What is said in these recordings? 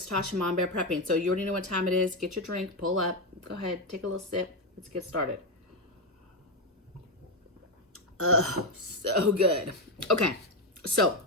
It's Tasha, Mom Bear Prepping. So you already know what time it is. Get your drink, pull up, go ahead, take a little sip. Let's get started. So good. Okay, so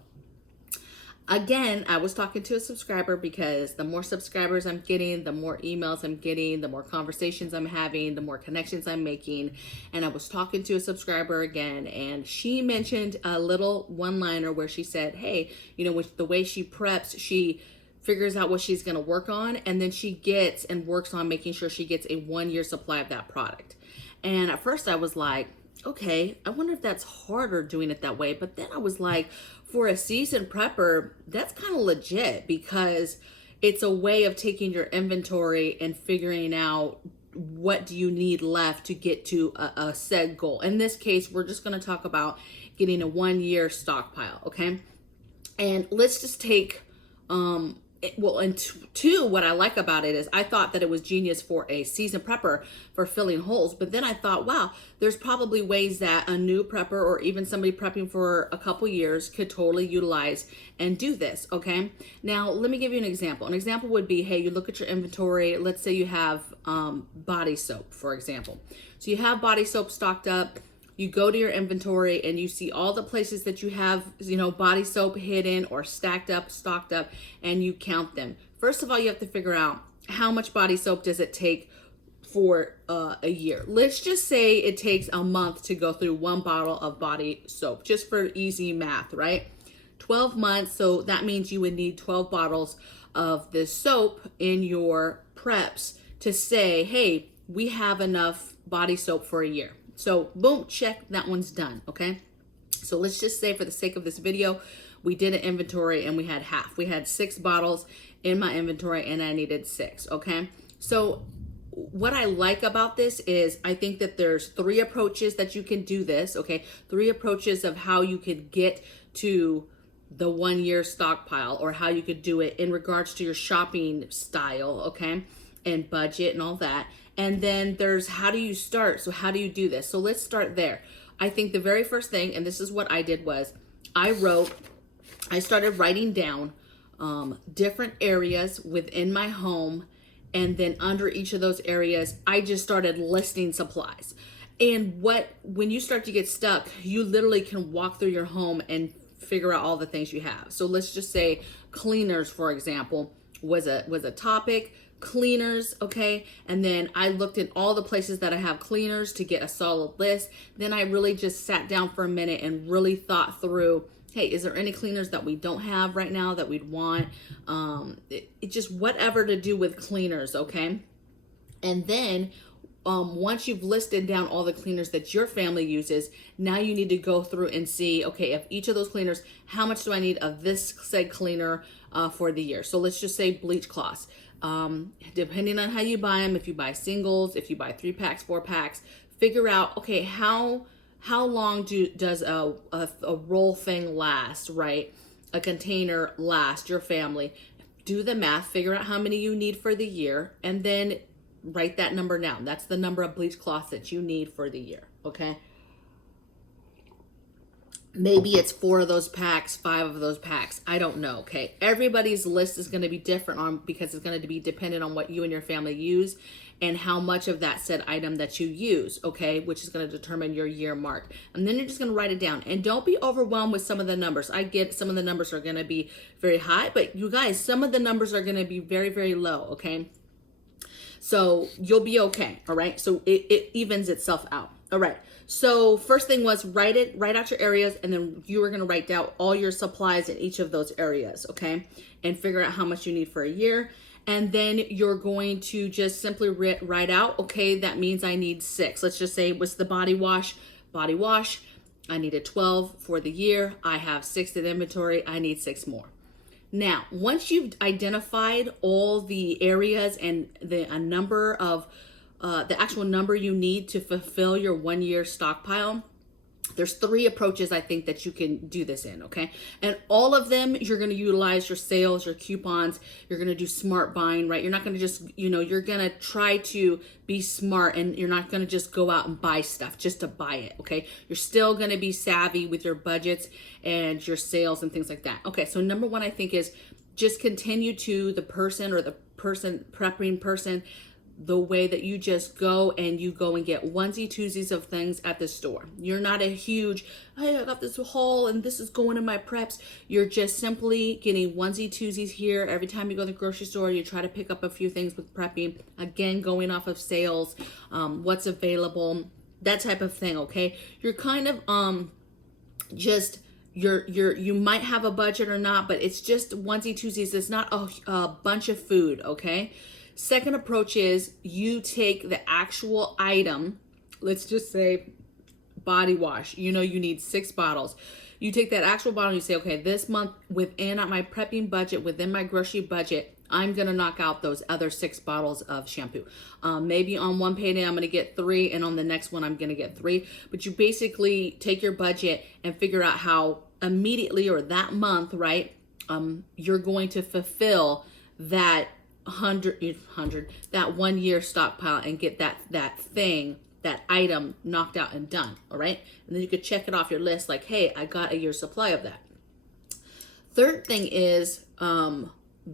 again, I was talking to a subscriber because the more subscribers I'm getting, the more emails I'm getting, the more conversations I'm having, the more connections I'm making. And I was talking to a subscriber again, and she mentioned a little one-liner where she said, hey, you know, with the way she preps, she figures out what she's going to work on, and then she gets and works on making sure she gets a 1-year supply of that product. And at first I was like, okay, I wonder if that's harder doing it that way. But then I was like, for a seasoned prepper, that's kind of legit, because it's a way of taking your inventory and figuring out what do you need left to get to a said goal. In this case, we're just going to talk about getting a 1-year stockpile, okay? And let's just take, and two, what I like about it is I thought that it was genius for a seasoned prepper for filling holes. But then I thought, wow, there's probably ways that a new prepper or even somebody prepping for a couple years could totally utilize and do this, okay? Now, let me give you an example. An example would be, hey, you look at your inventory. Let's say you have body soap, for example. So you have body soap stocked up. You go to your inventory and you see all the places that you have, you know, body soap hidden or stacked up, stocked up, and you count them. First of all, you have to figure out how much body soap does it take for a year. Let's just say it takes a month to go through 1 bottle of body soap, just for easy math, right? 12 months, so that means you would need 12 bottles of this soap in your preps to say, hey, we have enough body soap for a year. So boom, check, that one's done, okay? So let's just say for the sake of this video, we did an inventory and we had half. We had 6 bottles in my inventory and I needed 6, okay? So what I like about this is I think that there's 3 approaches that you can do this, okay? 3 approaches of how you could get to the 1-year stockpile, or how you could do it in regards to your shopping style, okay? And budget and all that. And then there's how do you start? So how do you do this? So let's start there. I think the very first thing, and this is what I did, was I started writing down different areas within my home, and then under each of those areas, I just started listing supplies. And when you start to get stuck, you literally can walk through your home and figure out all the things you have. So let's just say cleaners, for example, was a topic. Cleaners, okay, and then I looked at all the places that I have cleaners to get a solid list. Then I really just sat down for a minute and really thought through, hey, is there any cleaners that we don't have right now that we'd want? It just whatever to do with cleaners, okay? And then once you've listed down all the cleaners that your family uses, now you need to go through and see, okay, if each of those cleaners, how much do I need of this said cleaner for the year? So let's just say bleach cloths. Depending on how you buy them, if you buy singles, if you buy 3 packs, 4 packs, figure out, okay, how long does a roll thing last, right? A container last your family. Do the math, figure out how many you need for the year, and then write that number down. That's the number of bleach cloths that you need for the year, okay? Maybe it's 4 of those packs, 5 of those packs. I don't know, okay? Everybody's list is going to be different because it's going to be dependent on what you and your family use and how much of that said item that you use, okay? Which is going to determine your year mark. And then you're just going to write it down. And don't be overwhelmed with some of the numbers. I get some of the numbers are going to be very high, but you guys, some of the numbers are going to be very, very low, okay? So you'll be okay, all right? So it evens itself out. All right, so first thing was write out your areas, and then you are gonna write down all your supplies in each of those areas, okay? And figure out how much you need for a year. And then you're going to just simply write out, okay, that means I need 6. Let's just say it was the body wash. I needed 12 for the year. I have 6 in inventory, I need 6 more. Now, once you've identified all the areas and the actual number you need to fulfill your 1-year stockpile, there's 3 approaches I think that you can do this in, okay? And all of them, you're gonna utilize your sales, your coupons, you're gonna do smart buying, right? You're not gonna just, you're gonna try to be smart, and you're not gonna just go out and buy stuff just to buy it, okay? You're still gonna be savvy with your budgets and your sales and things like that. Okay, so number 1 I think is just continue to the person or the person prepping person the way that you just go and get onesie twosies of things at the store. You're not a huge, hey, I got this haul and this is going in my preps. You're just simply getting onesie twosies here. Every time you go to the grocery store, you try to pick up a few things with prepping. Again, going off of sales, what's available, that type of thing, okay? You're kind of just you might have a budget or not, but it's just onesie twosies. It's not a bunch of food, okay? Second approach is you take the actual item, let's just say body wash. You know you need 6 bottles. You take that actual bottle and you say, okay, this month within my prepping budget, within my grocery budget, I'm going to knock out those other 6 bottles of shampoo. Maybe on one payday, I'm going to get 3, and on the next one, I'm going to get 3. But you basically take your budget and figure out how immediately or that month, right, you're going to fulfill that 100 that 1 year stockpile and get that item knocked out and done. All right. And then you could check it off your list like, hey, I got a year's supply of that. Third thing is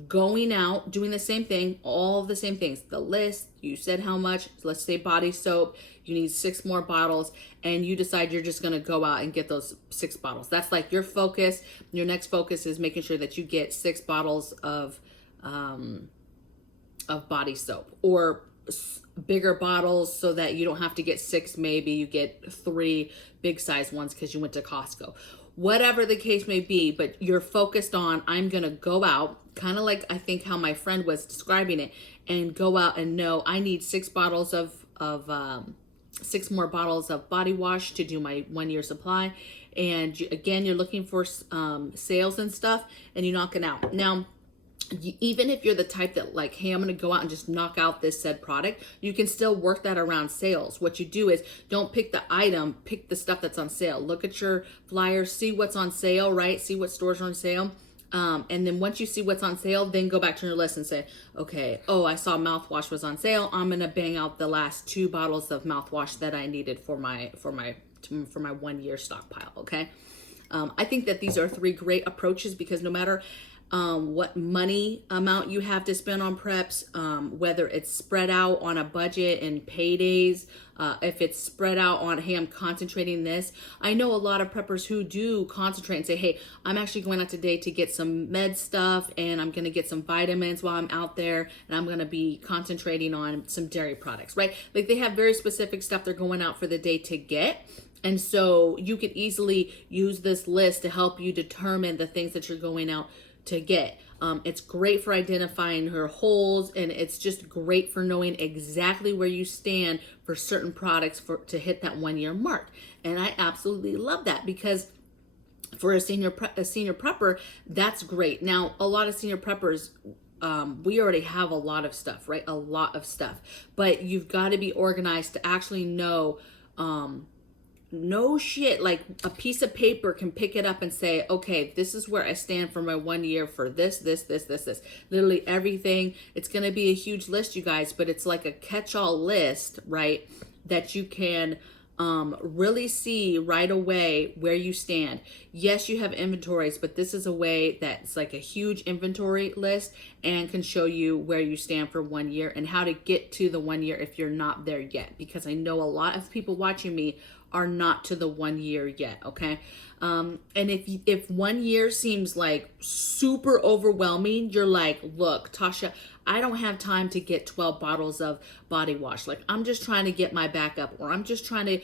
going out, doing the same thing, all the same things. The list, you said how much, let's say body soap, you need 6 more bottles, and you decide you're just going to go out and get those 6 bottles. That's like your focus. Your next focus is making sure that you get 6 bottles of body soap, or bigger bottles so that you don't have to get 6, maybe you get 3 big size ones because you went to Costco. Whatever the case may be, but you're focused on, I'm going to go out, kind of like I think how my friend was describing it, and go out and know I need 6 bottles of 6 more bottles of body wash to do my 1 year supply. And again, you're looking for sales and stuff, and you knock it out. Now, even if you're the type that like, hey, I'm going to go out and just knock out this said product, you can still work that around sales. What you do is don't pick the item, pick the stuff that's on sale. Look at your flyers, see what's on sale, right? See what stores are on sale. And then once you see what's on sale, then go back to your list and say, okay, oh, I saw mouthwash was on sale. I'm going to bang out the last 2 bottles of mouthwash that I needed for my 1 year stockpile. Okay. I think that these are 3 great approaches, because no matter what money amount you have to spend on preps, whether it's spread out on a budget and paydays, if it's spread out on, hey, I'm concentrating this. I know a lot of preppers who do concentrate and say, hey, I'm actually going out today to get some med stuff, and I'm going to get some vitamins while I'm out there, and I'm going to be concentrating on some dairy products, right? Like, they have very specific stuff they're going out for the day to get. And so you could easily use this list to help you determine the things that you're going out to get. It's great for identifying her holes, and it's just great for knowing exactly where you stand for certain products to hit that 1 year mark. And I absolutely love that, because for a senior prepper, that's great. Now, a lot of senior preppers, we already have a lot of stuff, right? A lot of stuff, but you've got to be organized to actually know, no shit, like a piece of paper can pick it up and say, okay, this is where I stand for my 1 year for this. Literally everything. It's going to be a huge list, you guys, but it's like a catch-all list, right? That you can really see right away where you stand. Yes, you have inventories, but this is a way that's like a huge inventory list and can show you where you stand for 1 year and how to get to the 1 year if you're not there yet. Because I know a lot of people watching me are not to the 1 year yet, okay? And if 1 year seems like super overwhelming, you're like, look, Tasha, I don't have time to get 12 bottles of body wash. Like, I'm just trying to get my backup, or I'm just trying to,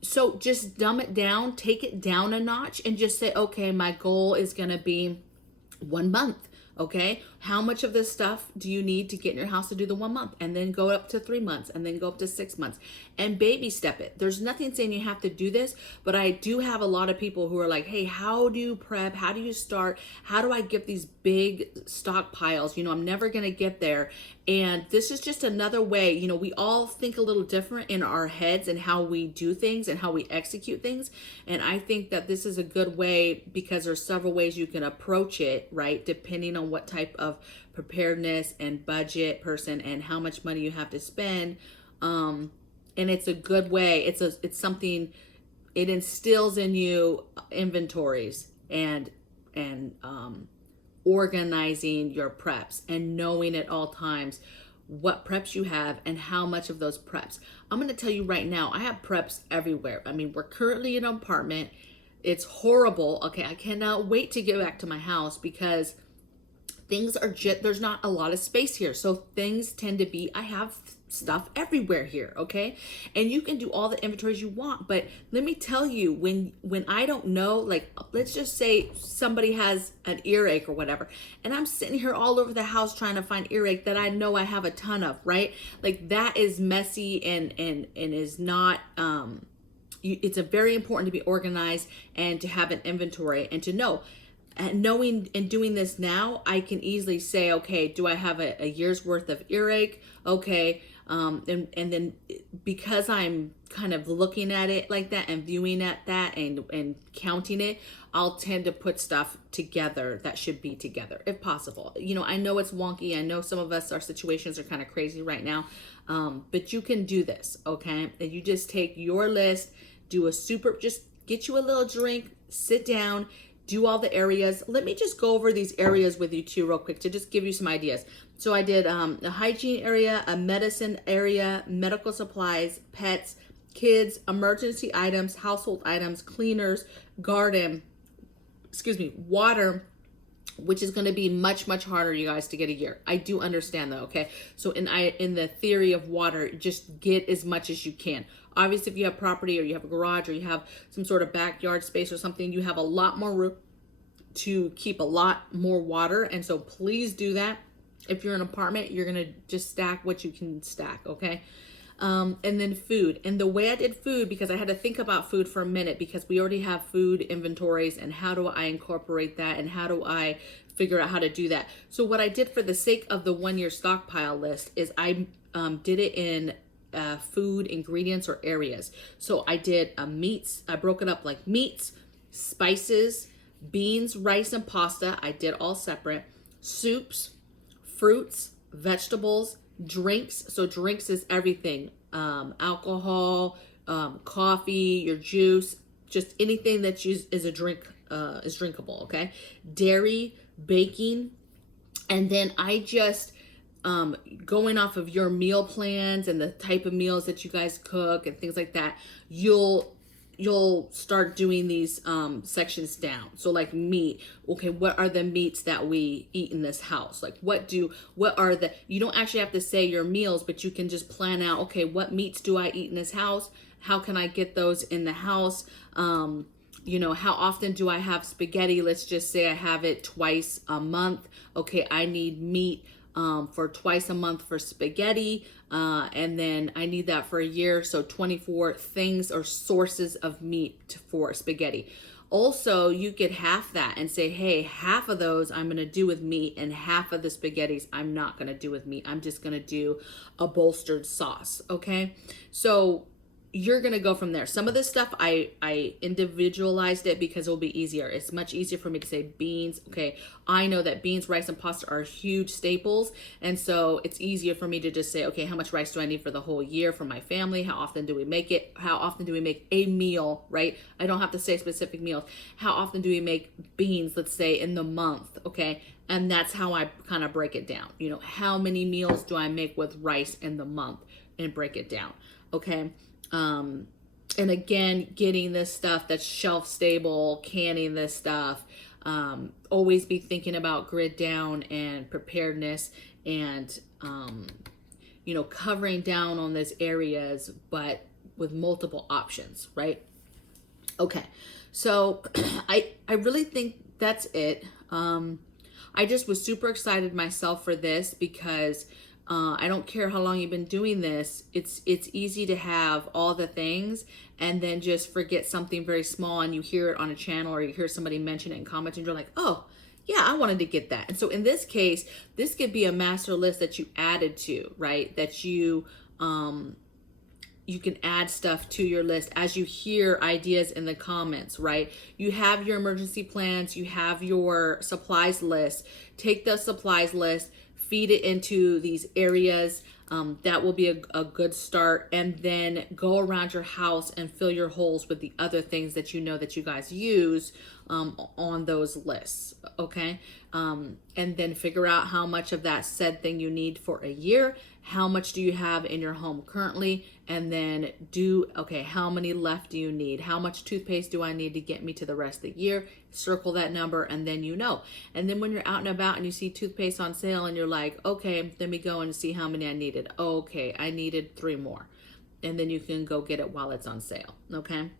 so just dumb it down, take it down a notch, and just say, okay, my goal is gonna be 1 month. Okay, how much of this stuff do you need to get in your house to do the 1 month, and then go up to 3 months, and then go up to 6 months, and baby step it. There's nothing saying you have to do this, but I do have a lot of people who are like, hey, how do you prep? How do you start? How do I get these big stockpiles? You know, I'm never going to get there. And this is just another way, you know, we all think a little different in our heads and how we do things and how we execute things. And I think that this is a good way, because there's several ways you can approach it, right? Depending on what type of preparedness and budget person and how much money you have to spend. And it's a good way. It's something, it instills in you inventories and organizing your preps and knowing at all times what preps you have and how much of those preps. I'm going to tell you right now, I have preps everywhere. I mean, we're currently in an apartment. It's horrible. Okay, I cannot wait to get back to my house because things are just, there's not a lot of space here. So things tend to be, I have stuff everywhere here, okay? And you can do all the inventories you want, but let me tell you, when I don't know, like, let's just say somebody has an earache or whatever, and I'm sitting here all over the house trying to find earache that I know I have a ton of, right? Like, that is messy and is not, it's a very important to be organized and to have an inventory and to know. And knowing and doing this now, I can easily say, okay, do I have a year's worth of earache? Okay. And then because I'm kind of looking at it like that and viewing at that and counting it, I'll tend to put stuff together that should be together if possible. You know, I know it's wonky. I know some of us, our situations are kind of crazy right now. But you can do this, okay? And you just take your list, just get you a little drink, sit down, do all the areas. Let me just go over these areas with you too real quick to just give you some ideas. So I did a hygiene area, a medicine area, medical supplies, pets, kids, emergency items, household items, cleaners, garden, water, which is going to be much, much harder, you guys, to get a year. I do understand though, okay? So in the theory of water, just get as much as you can. Obviously, if you have property or you have a garage or you have some sort of backyard space or something, you have a lot more room to keep a lot more water. And so please do that. If you're in an apartment, you're going to just stack what you can stack, okay? And then food. And the way I did food, because I had to think about food for a minute because we already have food inventories and how do I incorporate that and how do I figure out how to do that. So what I did for the sake of the 1 year stockpile list is I did it in food ingredients or areas. So I did meats. I broke it up like meats, spices, beans, rice, and pasta. I did all separate. Soups, fruits, vegetables, drinks. So drinks is everything. Alcohol, coffee, your juice, just anything that is a drink, is drinkable, okay? Dairy, baking. And then I just, going off of your meal plans and the type of meals that you guys cook and things like that, you'll start doing these sections down. So like meat, okay, what are the meats that we eat in this house? Like you don't actually have to say your meals, but you can just plan out, okay, what meats do I eat in this house? How can I get those in the house? You know, how often do I have spaghetti? Let's just say I have it twice a month. Okay, I need meat for twice a month for spaghetti, and then I need that for a year, so 24 things or sources of meat for spaghetti. Also, you get half that and say, hey, half of those I'm going to do with meat and half of the spaghettis I'm not going to do with meat. I'm just going to do a bolstered sauce, okay? So you're going to go from there. Some of this stuff, I individualized it because it'll be easier. It's much easier for me to say beans. Okay, I know that beans, rice, and pasta are huge staples. And so it's easier for me to just say, okay, how much rice do I need for the whole year for my family? How often do we make it? How often do we make a meal, right? I don't have to say specific meals. How often do we make beans, let's say, in the month, okay? And that's how I kind of break it down. You know, how many meals do I make with rice in the month and break it down, okay? And again, getting this stuff that's shelf stable, canning this stuff, always be thinking about grid down and preparedness and, you know, covering down on those areas, but with multiple options, right? Okay. So I really think that's it. I just was super excited myself for this because I don't care how long you've been doing this. It's easy to have all the things and then just forget something very small and you hear it on a channel or you hear somebody mention it in comments and you're like, oh, yeah, I wanted to get that. And so in this case, this could be a master list that you added to, right? That you can add stuff to your list as you hear ideas in the comments, right? You have your emergency plans, you have your supplies list. Take the supplies list, feed it into these areas. That will be a good start. And then go around your house and fill your holes with the other things that you know that you guys use on those lists, okay? and then figure out how much of that said thing you need for a year. How much do you have in your home currently? And then okay, how many left do you need? How much toothpaste do I need to get me to the rest of the year? Circle that number, and then you know. And then when you're out and about and you see toothpaste on sale and you're like, okay, let me go and see how many I needed. Okay, I needed 3 more. And then you can go get it while it's on sale, okay?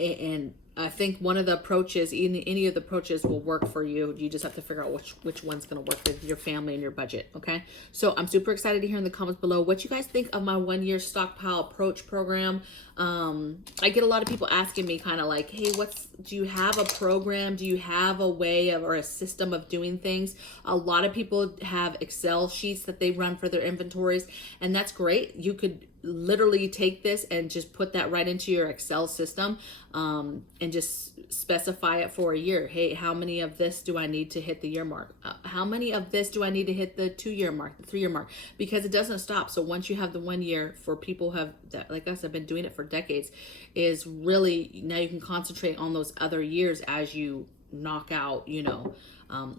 And I think one of the approaches, any of the approaches will work for you. You just have to figure out which one's going to work with your family and your budget, okay? So I'm super excited to hear in the comments below what you guys think of my 1-year stockpile approach program. I get a lot of people asking me kind of like, hey, do you have a program? Do you have a way of, or a system of doing things? A lot of people have Excel sheets that they run for their inventories, and that's great. You could literally take this and just put that right into your Excel system, and just specify it for a year. Hey, how many of this do I need to hit the year mark? How many of this do I need to hit the 2-year mark, the 3-year mark? Because it doesn't stop. So once you have the 1 year, for people that like us have been doing it for decades, is really now you can concentrate on those other years as you knock out, you know,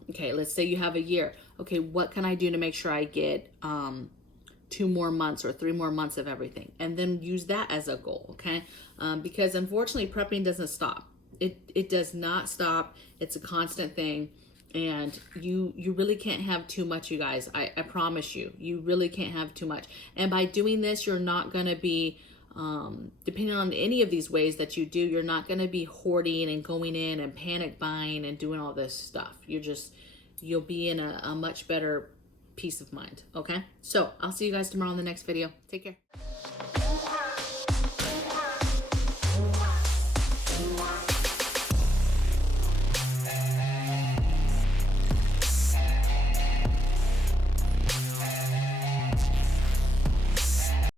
okay, let's say you have a year. Okay, what can I do to make sure I get 2 more months or 3 more months of everything, and then use that as a goal, okay? Because unfortunately, prepping doesn't stop. It does not stop. It's a constant thing, and you really can't have too much, you guys. I promise you, you really can't have too much. And by doing this, you're not going to be, depending on any of these ways that you do, you're not going to be hoarding and going in and panic buying and doing all this stuff. You'll be in a much better peace of mind, okay? So I'll see you guys tomorrow in the next video. Take care.